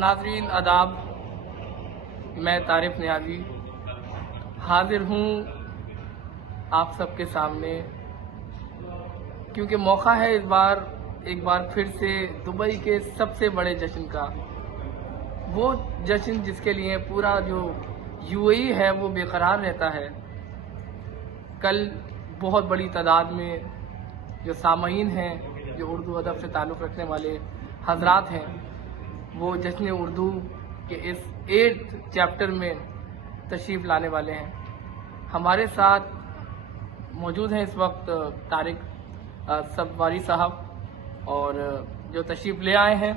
नाज़रीन आदाब, मैं तारिफ नियाज़ी हाजिर हूँ आप सबके सामने, क्योंकि मौका है इस बार एक बार फिर से दुबई के सबसे बड़े जश्न का, वो जश्न जिसके लिए पूरा जो यूएई है वो बेकरार रहता है। कल बहुत बड़ी तादाद में जो सामईन हैं, जो उर्दू अदब से ताल्लुक़ रखने वाले हजरात हैं, वो जश्न उर्दू के इस 8th चैप्टर में तशरीफ़ लाने वाले हैं। हमारे साथ मौजूद हैं इस वक्त तारिक सबवारी साहब, और जो तशरीफ़ ले आए हैं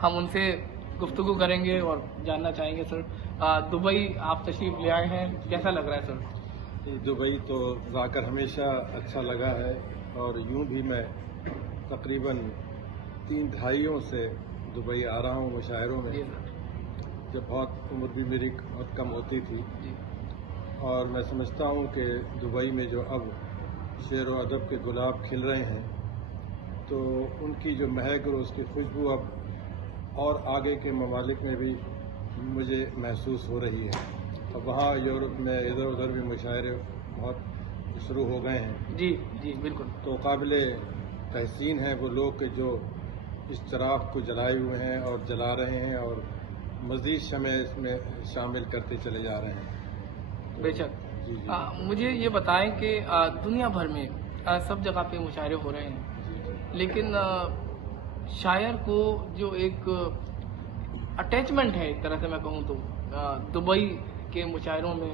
हम उनसे गुफ्तगू करेंगे और जानना चाहेंगे। सर, दुबई आप तशरीफ़ ले आए हैं, कैसा लग रहा है सर? दुबई तो जाकर हमेशा अच्छा लगा है, और यूं भी मैं तकरीबन 3 दहाइयों से दुबई आ रहा हूं मुशायरों में, जब बहुत उम्र भी मेरी बहुत कम होती थी। और मैं समझता हूं कि दुबई में जो अब शेर व अदब के गुलाब खिल रहे हैं, तो उनकी जो महक और उसकी खुशबू अब और आगे के ममालिक में भी मुझे महसूस हो रही है। अब वहाँ यूरोप में इधर उधर भी मुशायरे बहुत शुरू हो गए हैं। जी जी बिल्कुल। तो काबिले तहसीन है वो लोग के जो इस चिराग को जलाए हुए हैं और जला रहे हैं, और मज़ीद शमए इसमें शामिल करते चले जा रहे हैं। बेशक। जी जी। मुझे ये बताएं कि दुनिया भर में सब जगह पे मुशायरे हो रहे हैं, लेकिन शायर को जो एक अटैचमेंट है, एक तरह से मैं कहूँ तो दुबई के मुशायरों में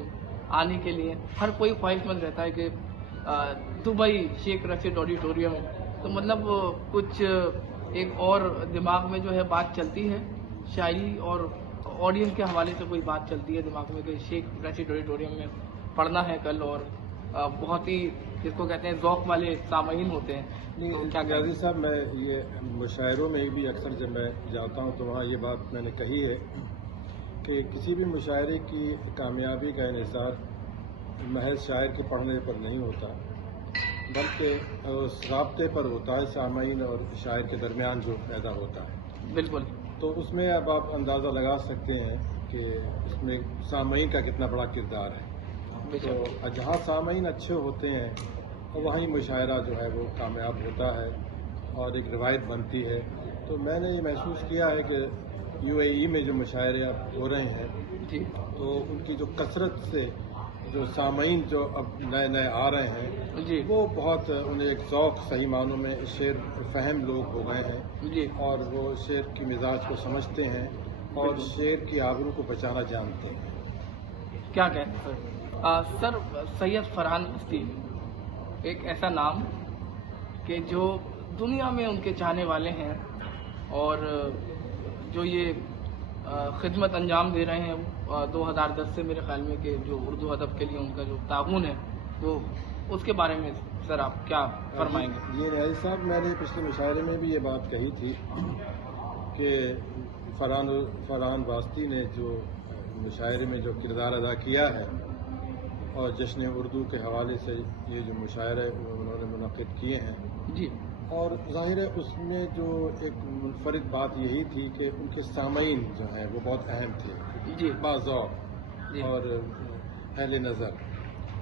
आने के लिए हर कोई ख्वाहिशमंद रहता है कि दुबई शेख रशीद ऑडिटोरियम, तो मतलब कुछ एक और दिमाग में जो है बात चलती है, शायरी और ऑडियंस के हवाले से कोई बात चलती है दिमाग में कि शेख रशीद ऑडिटोरियम में पढ़ना है कल, और बहुत ही जिसको कहते हैं ज़ौक़ वाले सामईन होते हैं। नहीं, क्या गाजी साहब, मैं ये मुशायरों में भी अक्सर जब मैं जाता हूँ तो वहाँ ये बात मैंने कही है कि किसी भी मुशायरे की कामयाबी का इन्हिसार महज शायर के पढ़ने पर नहीं होता, बल्कि उस राब्ते पर होता है सामईन और शायर के दरमियान जो पैदा होता है। बिल्कुल। तो उसमें अब आप अंदाज़ा लगा सकते हैं कि इसमें सामईन का कितना बड़ा किरदार है। तो जहाँ सामईन अच्छे होते हैं और वहीं मुशायरा जो है वो कामयाब होता है और एक रिवायत बनती है। तो मैंने ये महसूस किया है कि यूएई में जो मुशायरे अब हो रहे हैं जी, तो उनकी जो कसरत से जो सामईन जो अब नए नए आ रहे हैं जी, वो बहुत उन्हें एक ज़ौक़ सही मानों में शेर फहम लोग हो गए हैं जी, और वो शेर की मिजाज को समझते हैं और शेर की आबरू को बचाना जानते हैं। क्या कहते हैं सर? सर, सैयद फरहान वस्ती एक ऐसा नाम कि जो दुनिया में उनके चाहने वाले हैं, और जो ये खिदमत अंजाम दे रहे हैं 2010 से, मेरे ख्याल में कि जो उर्दू अदब के लिए उनका जो ताउन है वो, उसके बारे में सर आप क्या फरमाएंगे? ये नियाज़ी साहब, मैंने पिछले मुशायरे में भी ये बात कही थी कि फरहान वास्ती ने जो मुशायरे में जो किरदार अदा किया है और जश्न उर्दू के हवाले से ये जो मुशायरे उन्होंने मुनक़िद किए हैं जी, और ज़ाहिर है उसमें जो एक मुनफरिद बात यही थी कि उनके सामईन जो हैं वो बहुत अहम थे जी, बाज़ौक़ और अहले नज़र,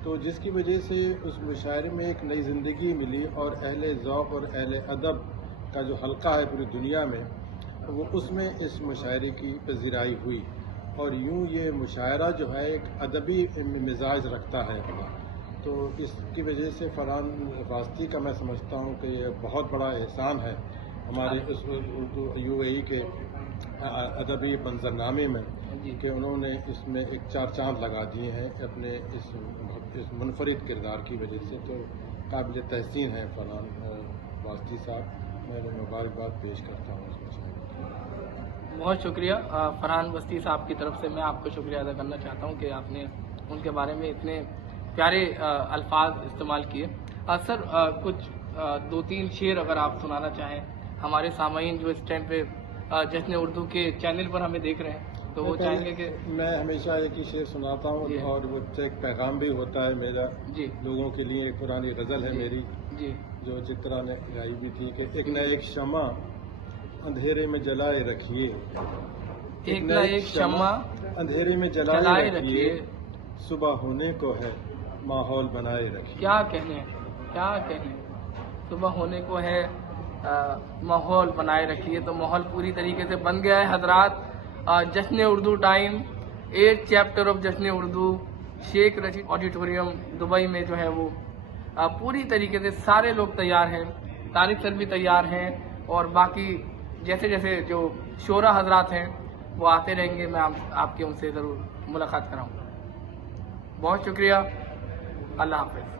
तो जिसकी वजह से उस मुशायरे में एक नई ज़िंदगी मिली और अहले ज़ौक़ और अहले अदब का जो हल्का है पूरी दुनिया में, वो उसमें इस मुशायरे की पज़ीराई हुई। और यूं ये मुशायरा जो है एक अदबी मिजाज रखता है अपना, तो इसकी वजह से फरहान वास्ती का मैं समझता हूँ कि ये बहुत बड़ा एहसान है हमारे इस उर्दू यूएई के अदबी मंजरनामे में कि उन्होंने इसमें एक 4 चांद लगा दिए हैं अपने इस मुनफरिद किरदार की वजह से। तो काबिल तहसीन है फरहान वास्ती साहब, मैं मुबारकबाद पेश करता हूँ इस मुशायरे की। बहुत शुक्रिया फरहान वस्ती साहब की तरफ से मैं आपको शुक्रिया अदा करना चाहता हूँ कि आपने उनके बारे में इतने प्यारे अल्फाज इस्तेमाल किए। सर, कुछ 2-3 शेर अगर आप सुनाना चाहें हमारे सामईन जो इस टाइम पे जश्न उर्दू के चैनल पर हमें देख रहे हैं, तो वो चाहेंगे कि मैं हमेशा एक ही शेर सुनाता हूँ और वो एक पैगाम भी होता है मेरा जी लोगों के लिए। एक पुरानी गज़ल है मेरी जी जो चित्रा ने गाई भी थी कि एक न एक शमा अंधेरे में जलाए रखिए, ایک نہ ایک شمع اندھیرے میں جلائے رکھیے، صبح ہونے کو ہے ماحول بنائے رکھیے. کیا کہنے، کیا کہنے، صبح ہونے کو ہے ماحول بنائے رکھیے. تو ماحول پوری طریقے سے بن گیا ہے حضرات. جشن اردو ٹائم 8 چیپٹر آف جشن اردو شیخ رشید آڈیٹوریم دبئی میں جو ہے وہ پوری طریقے سے سارے لوگ تیار ہیں. طارق سر بھی تیار ہیں اور باقی جیسے جیسے جو شعراء حضرات ہیں وہ آتے رہیں گے. میں آپ کے ان سے ضرور ملاقات کراؤں. بہت شکریہ. اللہ حافظ.